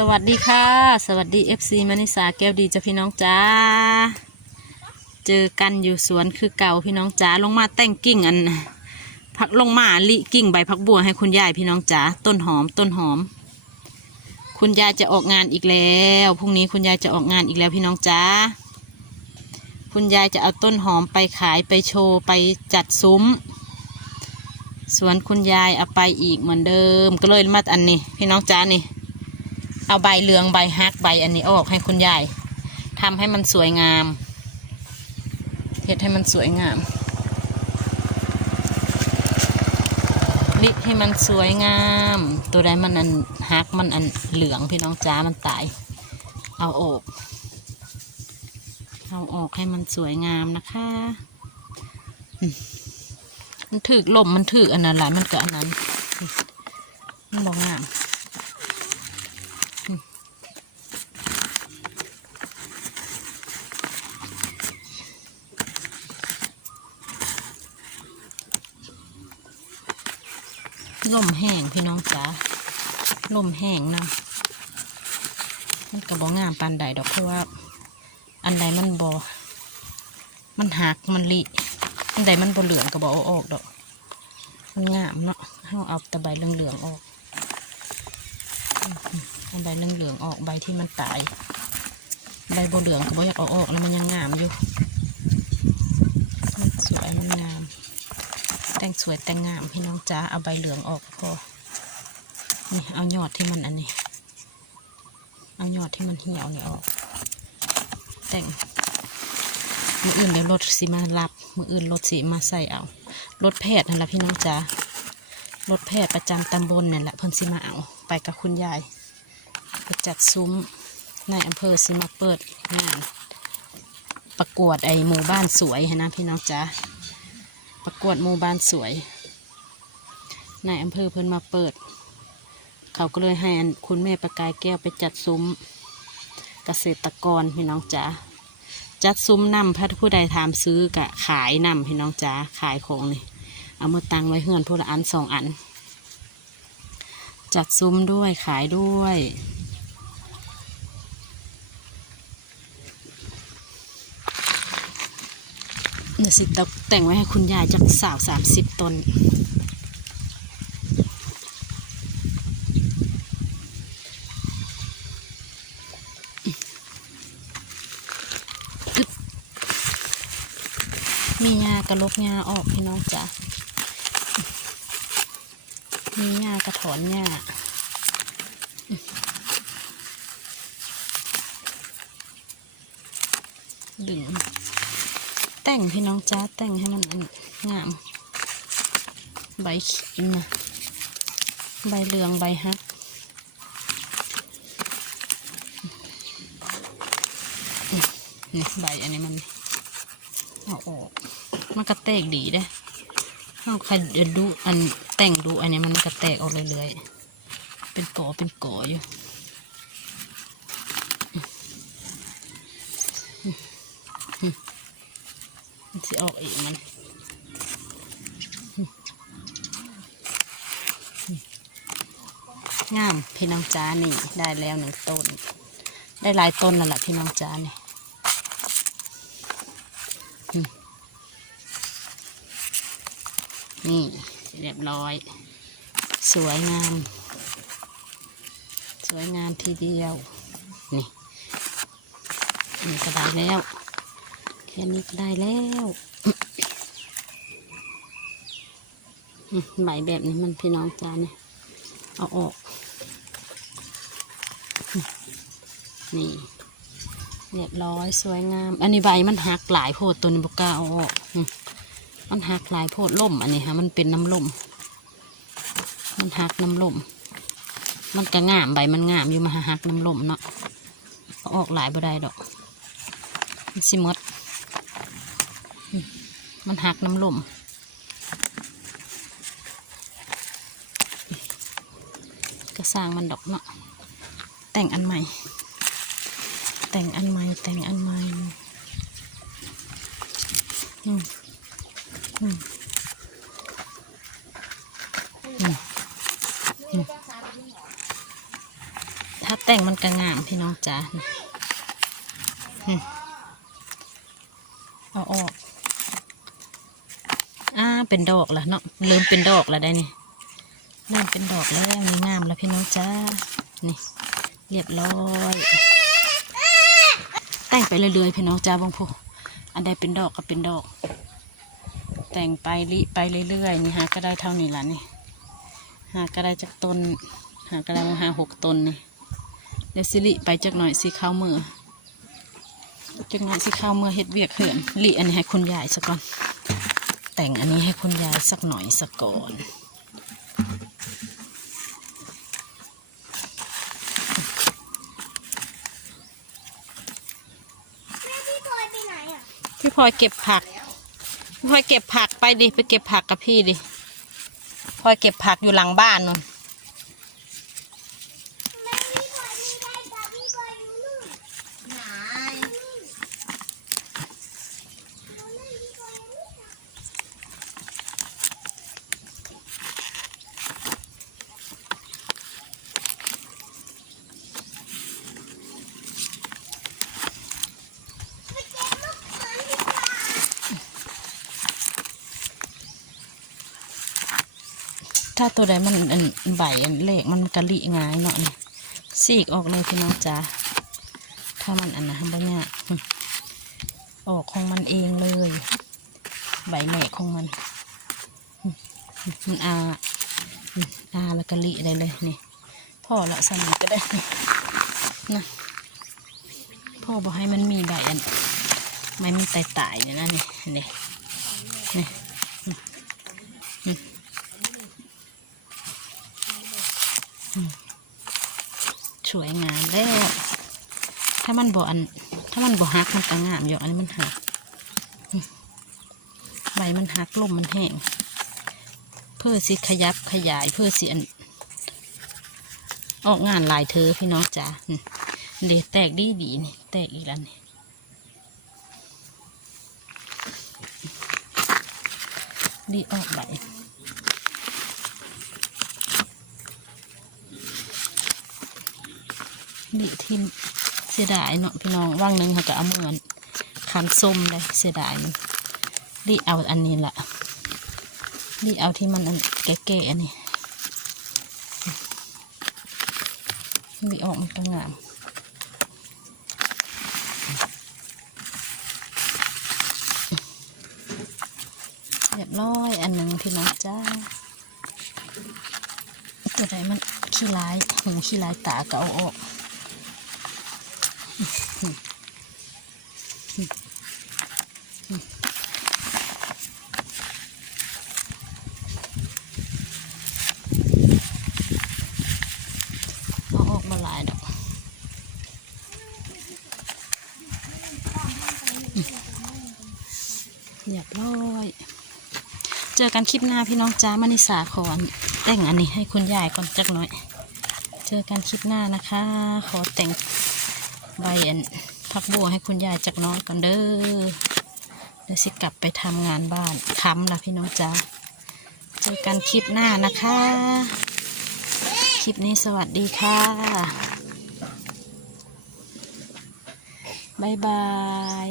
สวัสดีค่ะ สวัสดี FC มณิสาแก้วดีจ้ะพี่น้องจ้า เจอกันอยู่สวนคือเก่าพี่น้องจ้าลงมาแต่งกิ่งอันพักลงมาลิกิ่งใบพักบัวให้คุณยายพี่น้องจ้าต้นหอมต้นหอม คุณยายจะออกงานอีกแล้วพรุ่งนี้คุณยายจะออกงานอีกแล้วพี่น้องจ้าคุณยายจะเอาต้นหอมไปขายไปโชว์ไปจัดซุ้มสวนคุณยายเอาไปอีกเหมือนเดิมก็เลยมาอันนี้ พี่น้องจ้านี่ เอาใบเหลืองใบฮักใบอันนี้ออกให้คุณยายทำให้มันสวยงามเฮ็ดให้มันสวยงามลิให้มันสวยงาม ตัวใดมันอันฮักมันอันเหลืองพี่น้องจ้ามันตาย เอาออกเอาออกให้มันสวยงามนะคะ มันถือลมมันถืออันนั้นแหละมันก็อันนั้นมันบอกงาม ลมแห้งพี่น้องจ๋าลมแห้งนำมันก็บ่งามปานใดดอกเพราะว่า อันใดมันบ่มันหักมันลิอันใดมันบ่เหลืองก็บ่อาออกดอก มันงามเนาะเอาเอาแต่ใบเหลืองๆออกอืมเอาใบเหลืองๆออกใบที่มันตายใบบ่เหลืองก็บ่อยากเอาออกแล้วมันยังงามอยู่มันสวยมันงาม แต่งสวยแต่งงามพี่น้องจ้าเอาใบเหลืองออกพอนี่เอายอดที่มันอันนี้ เอายอดที่มันเหี่ยวนี่ออก แต่งมืออื่นเดี๋ยวรถสิมารับมืออื่นรถสิมาใส่เอารถแพทย์นั่นแหละพี่น้องจ้ารถแพทย์ประจำตำบลนั่แหละเพิ่นสิมาเอาไปกับคุณยายไปจัดซุ้มในอำเภอสิมาเปิดงานประกวดไอหมู่บ้านสวยนะพี่น้องจ้า ประกวดหมู่บ้านสวยในอำเภอเพิ่นมาเปิด เขาก็เลยให้คุณแม่ประกายแก้วไปจัดซุ้มเกษตรกรพี่น้องจ๋าจัดซุ้มนำถ้าผู้ใดถามซื้อกะขายนำพี่น้องจ๋าขายของนี่เอามาตังไว้เฮือนผู้ละอันสองอัน จัดซุ้มด้วยขายด้วย เดี๋ยวสิตกแต่งไว้ให้คุณยายจากสาวสามสิบต้นมีหญ้ากระลบหญ้าออกพี่น้องจ้ะมีหญ้ากระถอนหญ้าดึง แต่งพี่น้องจ้าแต่งให้มันงาม ใบเขียวนะใบเหลืองใบฮักนี่ใบอันนี้มันเอาออกมันกระแตกดีเด้เอาใครเดี๋ยวดูอันแต่งดูอันนี้มันกระแตกออกเรื่อยๆเป็นกอเป็นกออยู่มั นจะออกอีกมันงามพี่น้องจ้านี่ได้แล้วหนึ่งต้น ได้หลายต้นแล้วล่ะพี่น้องจ้านี่นี่เรียบร้อย สวยงาม สวยงามทีเดียว นี่นี่ก็ได้แล้ว ค่นี้ก็ได้แล้วใบแบบนี้มันพี่น้องจ้าเนี่ย เอาออก นี่ เรียบร้อยสวยงาม อันนี้ใบมันหักหลายโพดตัวนี้บกล้าเอาออกมันหักหลายโพดล่มอันนี้ฮะมันเป็นน้ำล่ม มันหักน้ำล่ม มันก็งามใบมันงามอยู่มาหักน้ำล่มเนาะเอาออกหลายบ่ได้ดอกมันสิมด มันหักน้ำลมก็สร้างมันดอกเนาะแต่งอันใหม่ แต่งอันใหม่แต่งอันใหม่อืมอืมถ้าแต่งมันก็งามพี่น้องจ้าอืมเอาออก เป็นดอกแล้วเนาะเริ่มเป็นดอกแล้วได้นี่เริ่มเป็นดอกแล้วนี่งามแล้วพี่น้องจ้านี่เรียบร้อยแต่งไปเรื่อยๆพี่น้องจ้าบางผู้อันใดเป็นดอกก็เป็นดอก แต่งไปลิไปเรื่อยๆนี่ฮะก็ได้เท่านี้ละนี่หาก็ได้จากต้นหาก็ได้มาหาหกต้นนี่เดี๋ยวสิลิไปจากหน่อยสิข้าวมือจากหน่อยสิข้าวมือเฮ็ดเวียกเหินลิอันนี้ให้คุณยายสักก่อน แต่งอันนี้ให้คุณยายสักหน่อยสักก่อนแม่พี่พลอยไปไหนอะพี่พลอยเก็บผัก พี่พลอยเก็บผักไปดิ ไปเก็บผักกับพี่ดิพลอยเก็บผักอยู่หลังบ้านนู่น แม่พี่พลอยไม่ได้แต่พี่พลอยอยู่นู่นไหน ถ้าตัวใดมันอันใบอันเล็กมันกะลิง่ายเนาะนี่สีกออกเลยพี่น้องจ้าถ้ามันอันนะบ่เนี่ยออกของมันเองเลย ใบแหลกของมันมันอาอาแล้วกะลิได้เลยนี่พ่อละสนก็ได้นี่นะพ่อบอกให้มันมีใบอันไม่มันตายๆเนี่ยนะนี่นี่นี่ สวยงามแล้วถ้ามันบ่อัน ถ้ามันบ่หักมันก็งามอยู่อันนี้มันหักใบมันหักลมมันแห้งเพื่อสิขยับขยายเพื่อสิอันออกงานลายเธอพี่น้องจ๋าเดี๋ยวแตกดีดีนี่แตกอีกแล้วนี่ดีออกใบ ดิทิมเสียดายเนาะพี่น้องว่างหนึ่งเขาก็เอาเหมือนคันส้มเลยเสียดายมันดิเอาอันนี้แหละดิเอาที่มันแก่ๆอันนี้ดิออกมันก็งามเรียบร้อยอันหนึ่งพี่น้องจ้าตัวไหนมันขี้ร้ายหูขี้ร้ายตาก็เอาออก เอาออกมาหลายดอกเรียบร้อยเจอกันคลิปหน้าพี่น้องจ้ามานิสาขอนแต่งอันนี้ให้คุณยายก่อนจักหน่อย เจอกันคลิปหน้านะคะ ขอแต่งใบอันพักบัวให้คุณยายจักน้อยก่อนเด้อ เดี๋ยวสิกลับไปทำงานบ้านค้ำละพี่น้องจ้าเจอกันคลิปหน้านะคะ คลิปนี้สวัสดีค่ะบายบาย